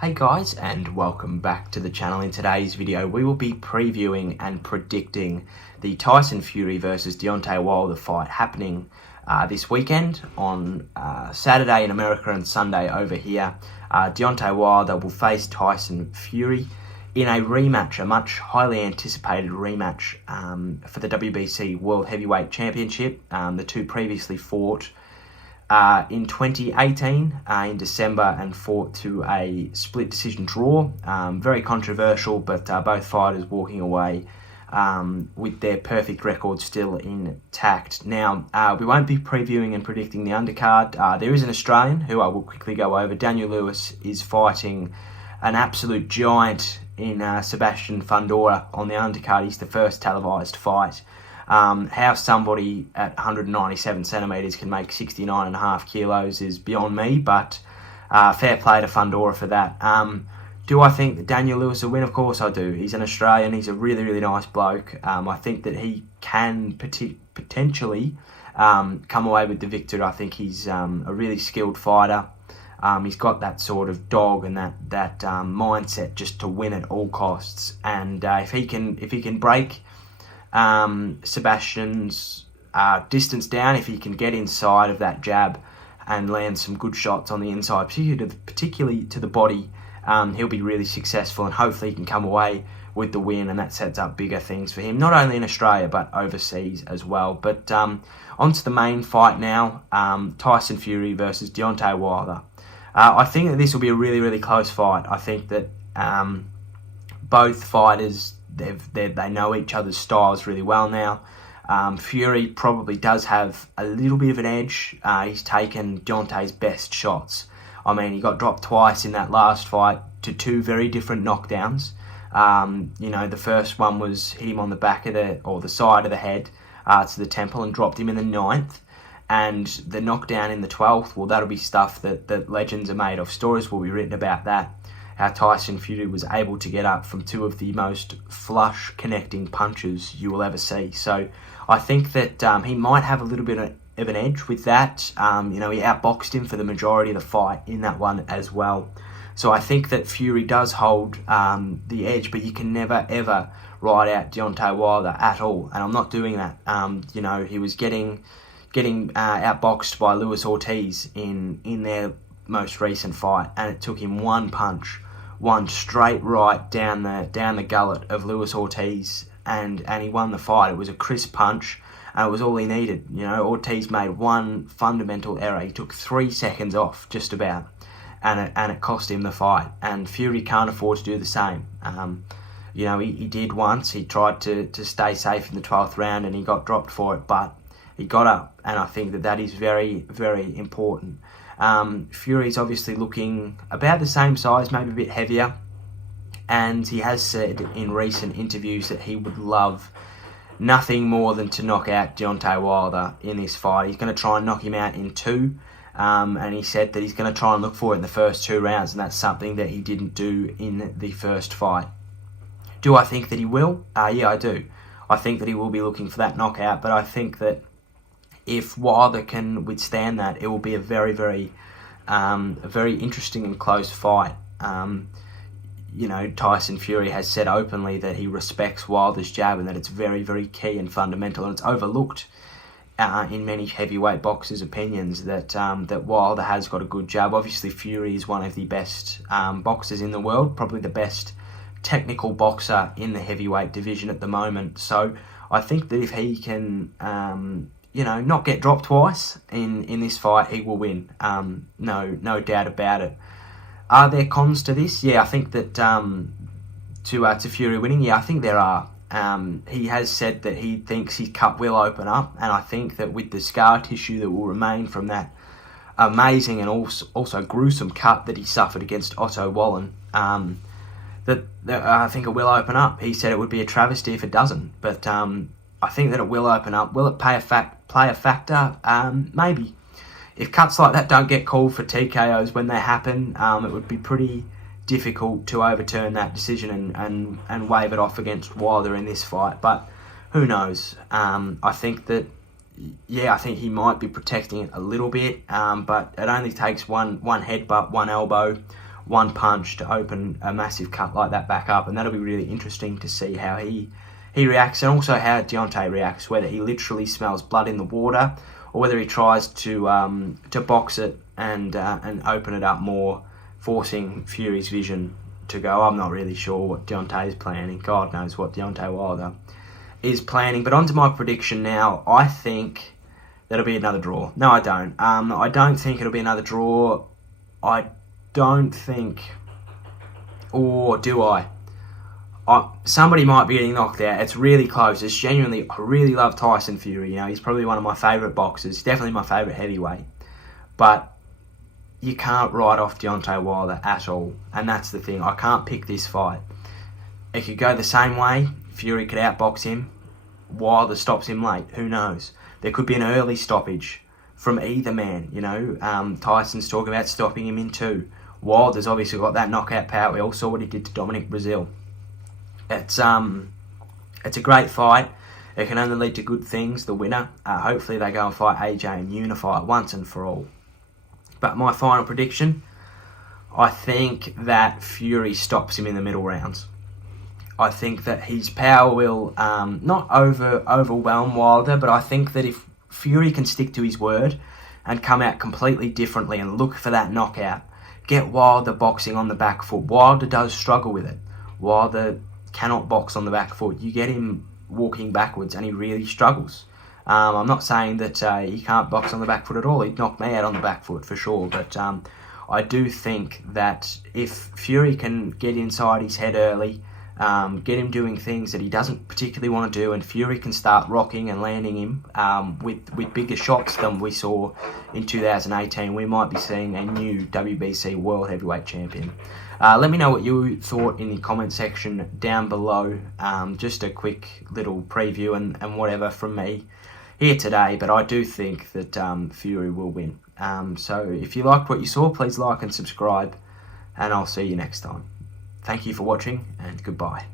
Hey guys, and welcome back to the channel. In today's video we will be previewing and predicting the Tyson Fury versus Deontay Wilder fight happening this weekend on Saturday in America and Sunday over here. Deontay Wilder will face Tyson Fury in a rematch, a much highly anticipated rematch for the WBC World Heavyweight Championship. The two previously fought in 2018 in December and fought to a split decision draw. Very controversial, but both fighters walking away with their perfect record still intact. Now, we won't be previewing and predicting the undercard. There is an Australian who I will quickly go over. Daniel Lewis is fighting an absolute giant in Sebastian Fundora on the undercard. He's the first televised fight. How somebody at 197 centimetres can make 69.5 kilos is beyond me, but fair play to Fundora for that. Do I think that Daniel Lewis will win? Of course I do. He's an Australian. He's a really, really nice bloke. I think that he can potentially come away with the victory. I think he's a really skilled fighter. He's got that sort of dog and that mindset just to win at all costs. And if he can break Sebastian's distance down, if he can get inside of that jab and land some good shots on the inside, particularly to the body, he'll be really successful, and hopefully he can come away with the win, and that sets up bigger things for him, not only in Australia but overseas as well. But on to the main fight now, Tyson Fury versus Deontay Wilder. I think that this will be a really, really close fight. I think that both fighters, they know each other's styles really well now. Fury probably does have a little bit of an edge. He's taken Deontay's best shots. I mean, he got dropped twice in that last fight to two very different knockdowns. The first one was hit him on the back of the side of the head to the temple and dropped him in the 9th. And the knockdown in the 12th, well, that'll be stuff that legends are made of. Stories will be written about that. How Tyson Fury was able to get up from two of the most flush connecting punches you will ever see. So I think that he might have a little bit of an edge with that. He outboxed him for the majority of the fight in that one as well. So I think that Fury does hold the edge, but you can never ever ride out Deontay Wilder at all. And I'm not doing that. He was getting outboxed by Luis Ortiz in their most recent fight, and it took him one punch, one straight right down the gullet of Luis Ortiz, and he won the fight. It was a crisp punch, and it was all he needed. Ortiz made one fundamental error. He took 3 seconds off, just about, and it cost him the fight. And Fury can't afford to do the same. He did once. He tried to stay safe in the 12th round, and he got dropped for it, but he got up, and I think that is very, very important. Fury's obviously looking about the same size, maybe a bit heavier, and he has said in recent interviews that he would love nothing more than to knock out Deontay Wilder in this fight. He's going to try and knock him out in 2, and he said that he's going to try and look for it in the first 2 rounds, and that's something that he didn't do in the first fight. Do I think that he will? Yeah, I do. I think that he will be looking for that knockout, but I think that if Wilder can withstand that, it will be a very, very interesting and close fight. Tyson Fury has said openly that he respects Wilder's jab and that it's very, very key and fundamental, and it's overlooked in many heavyweight boxers' opinions that Wilder has got a good jab. Obviously, Fury is one of the best boxers in the world, probably the best technical boxer in the heavyweight division at the moment. So I think that if he can not get dropped twice in this fight, he will win. No doubt about it. Are there cons to this? Yeah, I think that to Fury winning, yeah, I think there are. He has said that he thinks his cut will open up, and I think that with the scar tissue that will remain from that amazing and also gruesome cut that he suffered against Otto Wallen, that I think it will open up. He said it would be a travesty if it doesn't, but I think that it will open up. Will it play a factor? Maybe. If cuts like that don't get called for TKOs when they happen, it would be pretty difficult to overturn that decision and wave it off against Wilder in this fight. But who knows? I think that, I think he might be protecting it a little bit, but it only takes one headbutt, one elbow, one punch to open a massive cut like that back up, and that'll be really interesting to see how he reacts, and also how Deontay reacts, whether he literally smells blood in the water or whether he tries to box it and open it up more, forcing Fury's vision to go. I'm not really sure what Deontay is planning. God knows what Deontay Wilder is planning. But onto my prediction now. I think that'll be another draw. No, I don't. I don't think it'll be another draw. I don't think, or do I? Somebody might be getting knocked out. It's really close. It's genuinely, I really love Tyson Fury. You know, he's probably one of my favourite boxers. Definitely my favourite heavyweight. But you can't write off Deontay Wilder at all. And that's the thing. I can't pick this fight. It could go the same way. Fury could outbox him. Wilder stops him late. Who knows? There could be an early stoppage from either man. You know, Tyson's talking about stopping him in 2. Wilder's obviously got that knockout power. We all saw what he did to Dominic Brazil. It's a great fight. It can only lead to good things. The winner, hopefully they go and fight AJ and unify it once and for all. But my final prediction, I think that Fury stops him in the middle rounds. I think that his power will not overwhelm Wilder, but I think that if Fury can stick to his word and come out completely differently and look for that knockout, get Wilder boxing on the back foot. Wilder does struggle with it. Wilder cannot box on the back foot. You get him walking backwards and he really struggles. I'm not saying that he can't box on the back foot at all. He'd knock me out on the back foot for sure. But I do think that if Fury can get inside his head early, get him doing things that he doesn't particularly want to do, and Fury can start rocking and landing him with bigger shots than we saw in 2018, we might be seeing a new WBC World Heavyweight Champion. Let me know what you thought in the comment section down below. Just a quick little preview and whatever from me here today, but I do think that Fury will win. So if you liked what you saw, please like and subscribe, and I'll see you next time. Thank you for watching, and goodbye.